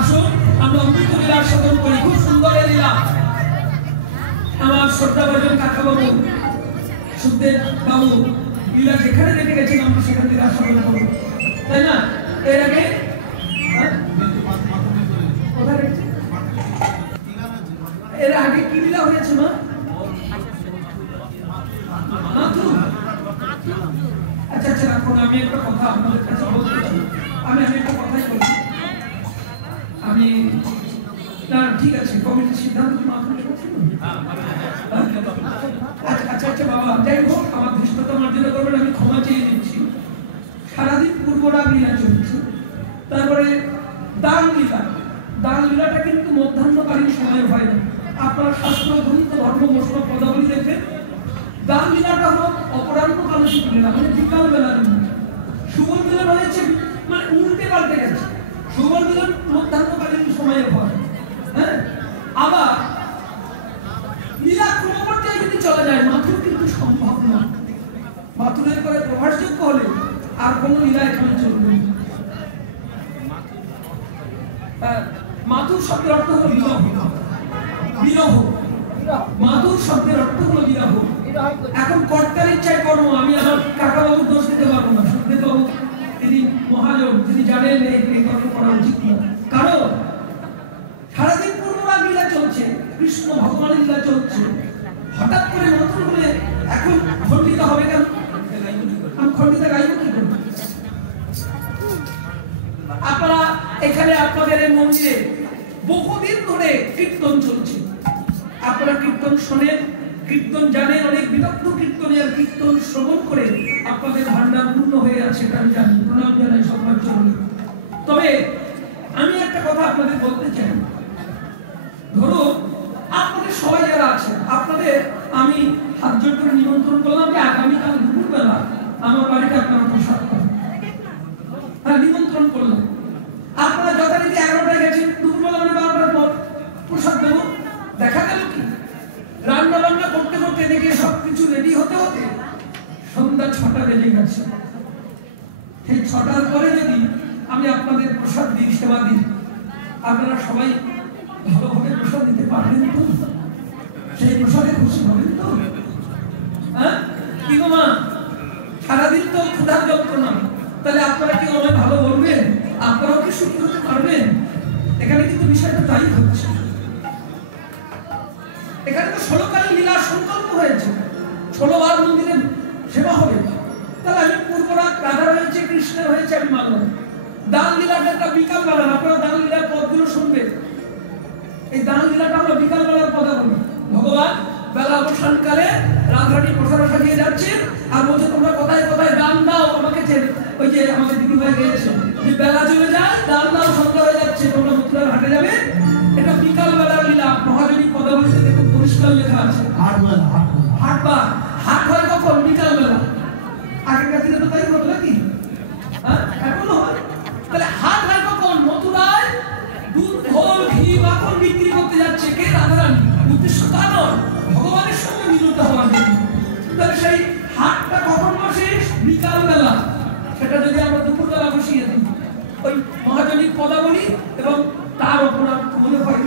আসুন আমরা অমৃত লীলা স্মরণ করি। খুব সুন্দর এই লীলা। আমার শ্রদ্ধাভাজন কাকা বাবু সুখদেব বাবু লীলা যেখানে রেখে গেছেন আমরা সেখান থেকে স্মরণ করব, তাই না? এর আগে এর আগে কি লীলা হয়েছে মা? আচ্ছা আচ্ছা রাখুন, আমি একটা কথা আপনাদের কাছে বলতে চাই। আমি একটা কথাই বলছি। আমি না ঠিক আছে, কমিটির সিদ্ধান্ত আচ্ছা আচ্ছা বাবা, যাই হোক আমার ধৃষ্টতা মার্জনা করবেন, আমি ক্ষমা চেয়ে দিচ্ছি। সারাদিন পূর্বরাগ লীলা চলছে, তারপরে দান লীলা। দান লীলাটা কিন্তু মধ্যাহ্নকালীন সময় হয় না। আপনারা শাস্ত্র গ্রন্থ ধর্ম বৈষ্ণব পদাবলী দেখবেন, দান লীলাটা হলো অপরাহ্নকালীন লীলা, মানে বিকাল বেলার লীলা। সুবল মিলন হয়েছে মানে উল্টে পাল্টে গেছে। সুবল মিলন মধ্যাহ্নকালীন সময়ে হয়। হ্যাঁ, আবার লীলা ক্রমপর্যায়ে যদি চলে যায় মাথুর কিন্তু সম্ভব না। মাথুরের করে প্রভাসযোগ্য হলে আর কোনো লীলা এখানে চলবে না। মাথুর শব্দের অর্থ হলো বিরহ। বিরহ, মাথুর শব্দের অর্থ হলো বিরহ। এখন কর্তার ইচ্ছায় কর্ম। আমি আমার কাকা বাবু দোষ দিতে পারবো না। সুখদেব বাবু তিনি মহাজন, তিনি জানেন এই কর্ম করা উচিত না। কারণ সারাদিন পূর্ণরাগ লীলা চলছে, কৃষ্ণ ভগবানের লীলা চলছে, হঠাৎ করে মাথুর হলে এখন খণ্ডিতা হবে কেন? আমি খণ্ডিতা গাইব কি করবো? আপনারা এখানে আপনাদের এই মন্দিরে বহুদিন ধরে কীর্তন চলছে। আপনারা কীর্তন শোনেন, কীর্তন জানেন, অনেক বিদগ্ধ কীর্তনের কীর্তন শ্রবণ করে আপনাদের ভান্ডার পূর্ণ হয়ে আছে, এটা আমি জানি। প্রণাম জানাই সবার জন্য। তবে আমি একটা কথা আপনাদের বলতে চাই। ধরো আপনাদের সবাই যারা আছেন, আপনাদের আমি হাত জোড় করে নিমন্ত্রণ করলাম যে আগামীকাল দুপুরবেলা আমার বাড়িতে আপনারা প্রসাদ পাবেন। হ্যাঁ, নিমন্ত্রণ করলাম। আপনারা যথারীতি 11টায় গেছেন, দুপুরবেলা মানে 12টার পর প্রসাদ দেবো। দেখা গেল কি রান্না বান্না করতে করতে দেখে সবকিছু রেডি হতে হতে সন্ধ্যা 6টা বেজে গেছে। সেই 6টার পরে যদি আমি আপনাদের প্রসাদ দিই, সেবা দিই, আপনারা সবাই ভালোভাবে প্রসাদ দিতে পারবেন তো? সেই প্রসাদে খুশি হবেন তো? হ্যাঁ কি গো মা, সারাদিন তো ক্ষুধার যন্ত্রণা, তাহলে আপনারা কি আমায় ভালো বলবেন? আপনারাও কি সুখী হতে পারবেন? এখানে কিন্তু বিষয়টা তাই হচ্ছে। এখানে তো 16কালীন লীলার সংকল্প হয়েছে, 16 বার মন্দিরে সেবা হবে। তাহলে আমি পূর্বরাগ রাধা হয়েছে, কৃষ্ণের হয়েছে, আমি মানলাম। দান লীলাটা একটা বিকাল বেলা, আপনারা দান লীলার পদগুলো শুনবেন। এই দান লীলাটা হলো বিকাল বেলার পদাবলী। ভগবান বেলা অবসানকালে রাধারানী প্রসাদ সাজিয়ে যাচ্ছেন আর বলছে তোমরা কোথায় কোথায় দান দাও আমাকে। ওই যে আমাদের দিদি ভাই গিয়েছে যে বেলা চলে যায়, দান দাও, সন্ধ্যা হয়ে যাচ্ছে, তোমরা মথুরার হাটে যাবে। এটা বিকাল বেলার লীলা। মহাজনী পদাবলীতে দেখুন পরিষ্কার লেখা আছে হাটবার। হাট হয় কখন? বিকাল বেলা। আগেকার দিনে তো তাই হতো নাকি? এখনো হয়। তাহলে হাট হয় কখন? মথুরায় দুধ, ঘোল, ঘি, মাখন বিক্রি করতে যাচ্ছে কে? রাধারানী। উদ্দেশ্য তা নয়, ভগবানের সঙ্গে মিলিত হওয়ার জন্য। তাহলে সেই হাটটা কখন বসে? বিকাল বেলা। সেটা যদি আমরা দুপুরবেলা বসিয়ে দিই, ওই মহাজনীর পদাবলী এবং তার অপরাধ মনে হয়